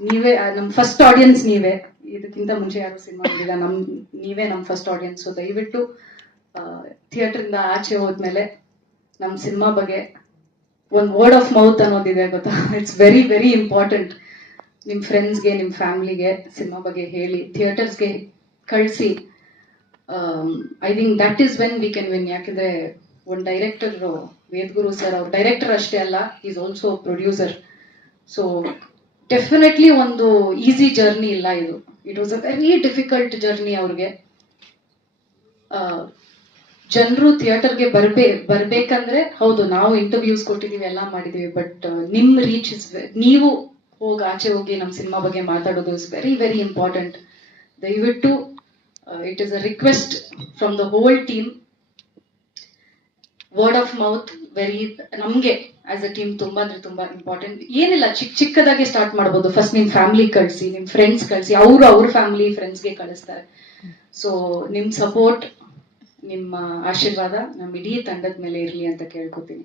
ನೀವೇ ನಮ್ಮ first audience, ನೀವೇ. ಇದಕ್ಕಿಂತ ಮುಂಚೆ ಯಾರು ಸಿನಿಮಾ ನೋಡಿಲ್ಲ, ನೀವೇ ನಮ್ಮ ಫಸ್ಟ್ ಆಡಿಯನ್ಸ್. ಸೊ ದಯವಿಟ್ಟು ಥಿಯೇಟರ್ ಇಂದ ಆಚೆ ಹೋದ್ಮೇಲೆ ನಮ್ಮ ಸಿನಿಮಾ ಬಗ್ಗೆ ಒಂದು ವರ್ಡ್ ಆಫ್ ಮೌತ್ ಅನ್ನೋದಿದೆ ಗೊತ್ತಾ, ಇಟ್ಸ್ ವೆರಿ ವೆರಿ ಇಂಪಾರ್ಟೆಂಟ್. ನಿಮ್ಮ ಫ್ರೆಂಡ್ಸ್ಗೆ, ನಿಮ್ಮ ಫ್ಯಾಮಿಲಿಗೆ ಸಿನಿಮಾ ಬಗ್ಗೆ ಹೇಳಿ, ಥಿಯೇಟರ್ಸ್ಗೆ ಕಳಿಸಿ. I think that is when we can win. ಯಾಕಂದ್ರೆ ಒಂದು ಡೈರೆಕ್ಟರ್, ವೇದಗುರು ಸರ್, ಅವ್ರ ಡೈರೆಕ್ಟರ್ ಅಷ್ಟೇ ಅಲ್ಲ, is also producer. So definitely ಒಂದು ಈಸಿ ಜರ್ನಿ ಇಲ್ಲ ಇದು. It was a very difficult journey ಅವ್ರಿಗೆ. ಜನರು ಥಿಯೇಟರ್ಗೆ ಬರ್ಬೇಕಂದ್ರೆ, ಹೌದು ನಾವು ಇಂಟರ್ವ್ಯೂಸ್ ಕೊಟ್ಟಿದೀವಿ, ಎಲ್ಲ ಮಾಡಿದೀವಿ, ಬಟ್ ನಿಮ್ ರೀಚ್ ಇಸ್, ನೀವು ಆಚೆ ಹೋಗಿ ನಮ್ಮ ಸಿನಿಮಾ ಬಗ್ಗೆ ಮಾತಾಡೋದು ಇಸ್ ವೆರಿ ವೆರಿ ಇಂಪಾರ್ಟೆಂಟ್. ದಯವಿಟ್ಟು it is a request from the whole team. Word of mouth very, ನಮ್ಗೆ ಆಸ್ ಅ ಟೀಮ್ ತುಂಬಾ ಅಂದ್ರೆ ತುಂಬಾ ಇಂಪಾರ್ಟೆಂಟ್. ಏನಿಲ್ಲ, ಚಿಕ್ಕದಾಗಿ ಸ್ಟಾರ್ಟ್ ಮಾಡ್ಬೋದು. ಫಸ್ಟ್ ನಿಮ್ ಫ್ಯಾಮಿಲಿ ಕಳಿಸಿ, ನಿಮ್ ಫ್ರೆಂಡ್ಸ್ ಕಳಿಸಿ, ಅವ್ರ ಫ್ಯಾಮಿಲಿ ಫ್ರೆಂಡ್ಸ್ಗೆ ಕಳಿಸ್ತಾರೆ. ಸೊ ನಿಮ್ ಸಪೋರ್ಟ್, ನಿಮ್ಮ ಆಶೀರ್ವಾದ ನಮ್ಮ ಇಡೀ ತಂಡದ ಮೇಲೆ ಇರ್ಲಿ ಅಂತ ಕೇಳ್ಕೊತೀನಿ.